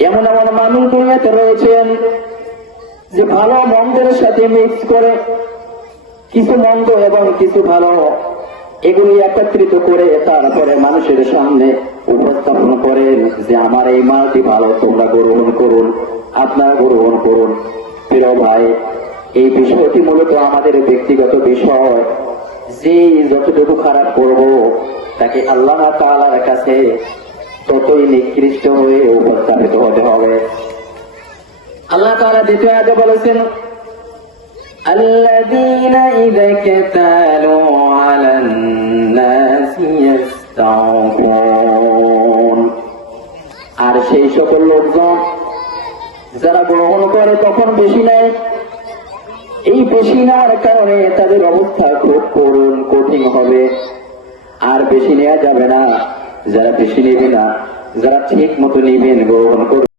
এমন এমন মানুষ দুনিয়াতে রয়েছেন যে ভালো মন্দের সাথে মিক্স করে কিছু মন্দ এবং কিছু ভালো এগুলি একত্রিত করে তারপরে মানুষের সামনে উপস্থাপন করেন যে আমার এই মালটি ভালো, তোমরা গ্রহণ করুন, আপনারা গ্রহণ করুন। প্রিয় ভাই, এই বিষয়টি মূলত আমাদের ব্যক্তিগত বিষয়। যে যতটুকু খারাপ করব তাকে আল্লাহ তাআলার কাছে ততই নিকৃষ্ট হয়ে উপস্থাপিত হতে হবে। আল্লাহ তাআলা দ্বিতীয় আয়াতে বলেছেন, আল্লাযীনা ইযা কাতালু আলান নাসি ইস্তাওফুন। আর সেই সকল লোকজন যারা গ্রহণ করে তখন বেশি নেয়। এই বেশি নেওয়ার কারণে তাদের অবস্থা খুব করুণ কঠিন হবে। আর বেশি নেওয়া যাবে না। যারা বেশি নেবে না, যারা ঠিক মতো নেবেন, গ্রহণ করবেন,